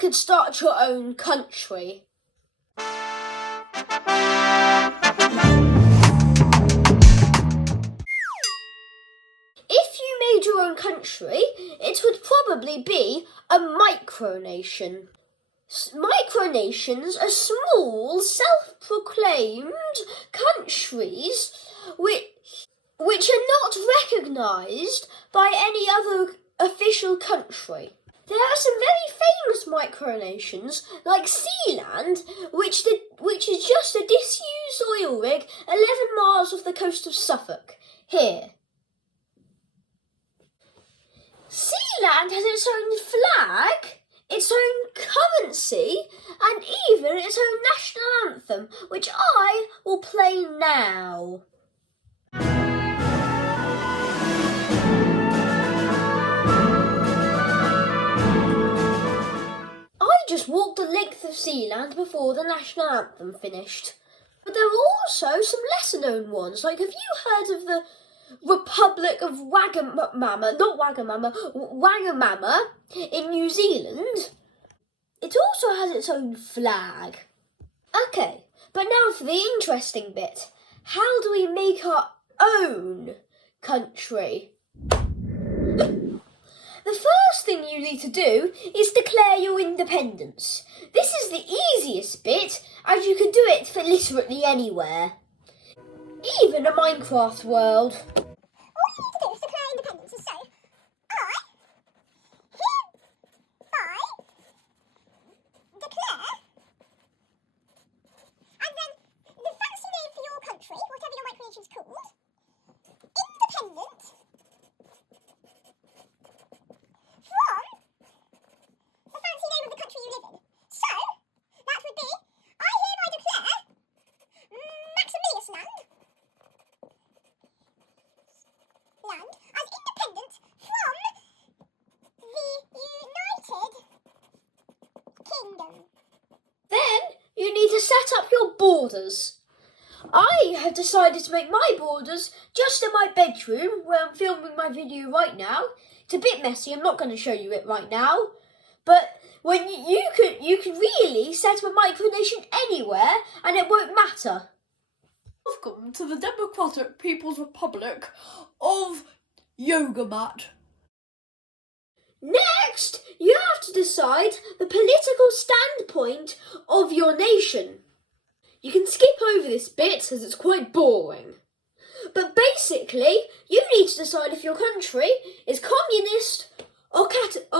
could start your own country. If you made your own country, it would probably be a micronation. Micronations are small, self-proclaimed countries which are not recognised by any other official country. There are some very famous micronations, like Sealand, which is just a disused oil rig 11 miles off the coast of Suffolk, here. Sealand has its own flag, its own currency, and even its own national anthem, which I will play now. I just walked the length of Sealand before the national anthem finished. But there are also some lesser known ones, like have you heard of the Republic of Wagamama in New Zealand? It also has its own flag. Okay, but now for the interesting bit. How do we make our own country? The first thing you need to do is declare your independence. This is the easiest bit, as you can do it for literally anywhere. Even a Minecraft world. All you need to do is declare independence. So, I hereby declare, and then the fancy name for your country, whatever your micronation is called, independent from the fancy name of the country you live in. So, that would be, I hereby declare Maximilius Land as independent from the United Kingdom. Then you need to set up your borders. I have decided to make my borders just in my bedroom where I'm filming my video right now. It's a bit messy, I'm not going to show you it right now. But when you can really set up a micronation anywhere and it won't matter. Welcome to the Democratic People's Republic of Yogamat. Next, you have to decide the political standpoint of your nation. You can skip over this bit as it's quite boring. But basically, you need to decide if your country is communist or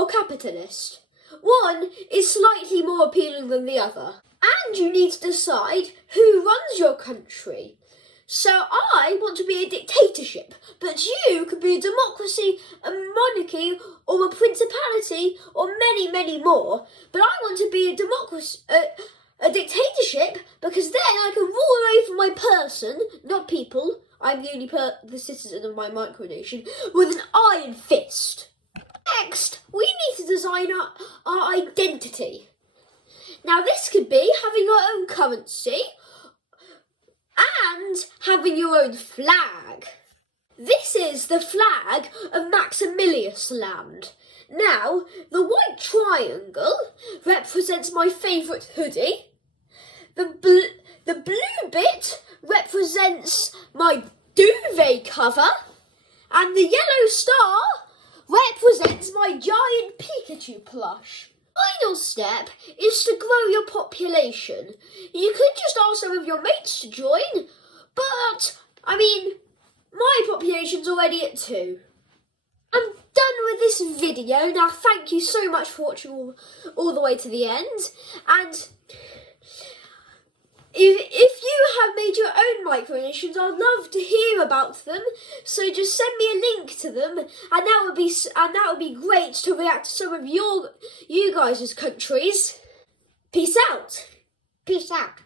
capitalist. One is slightly more appealing than the other. And you need to decide who runs your country. So I want to be a dictatorship, but you could be a democracy, a monarchy, or a principality, or many, many more. But I want to be a democracy, a dictatorship, because then I can rule over my person, not people. I'm the only the citizen of my micronation, with an iron fist. Next, we need to design our identity. Now this could be having our own currency and having your own flag. This is the flag of Maximilius Land. Now, the white triangle represents my favourite hoodie. The blue bit represents my duvet cover. And the yellow star represents my giant Pikachu plush. Final step is to grow your population. You could just ask some of your mates to join, but, my population's already at 2. I'm done with this video. Now, thank you so much for watching all the way to the end, and if you have made your own micronations, I'd love to hear about them. So just send me a link to them, and that would be great to react to some of you guys' countries. Peace out. Peace out.